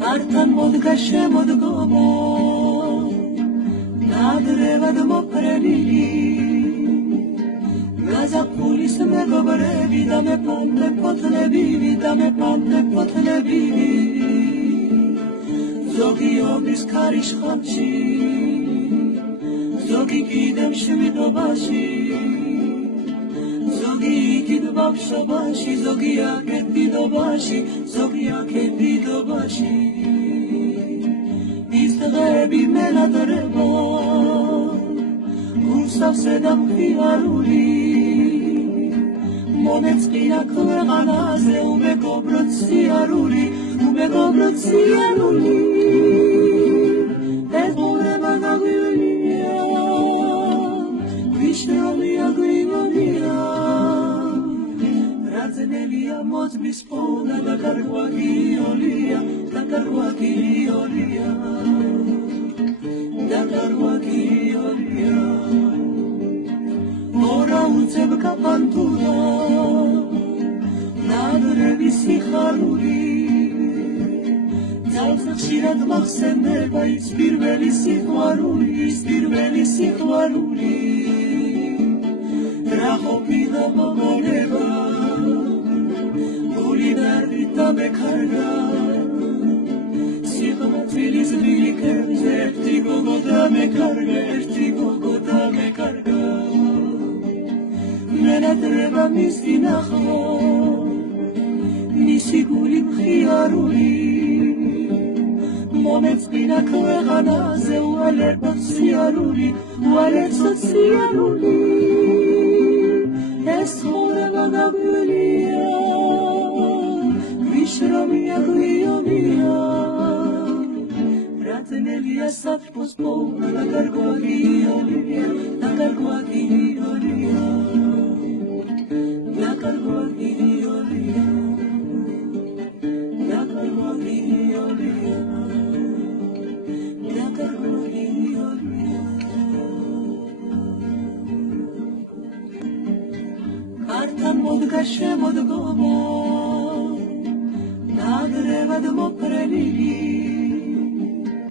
Kartan moდგა შემოდგომა ნადრევად მოფრენილი გაზაფხულის მეგობრები და მეფანტე ფოთლები ზოგი ომის ქარიშხალში ზოგი კიდევ შვიდობაში ზოგი იქით ბავშვობაში ზოგი აქეთ დიდობაში ის დღეები მენადრება გულსავსე და მხიარული მომეწყინა ქვეყანაზე უმეგობროდ სიარული ეთყურება გაგვივნია ვიშრომია გვიმონია რაძენელია მოწმის პოვნა და კარგვაგიოლია მორა უცებ კაპანტურა ნადრევი სიხარული ძალს ხშირად მახსენდება ის პირველი სიყვარული რა ყოფილა მომონება გული დარდით დამეკარგა სიყვარულის ბილიკებზე ერთი გოგო დამეკარგა მენადრება მისი ნახვა მისი გული მხიარული მომეწყინა ქვეყანაზე უალერტოდ სიარული ეს ხურება გაგვივნია ვიშრომია გვიონია რაძენელია საფრთხოს პოვნა და კარგვაგიოლია Kartan moდგა შემოდგომა ნადრევად მოფრენილი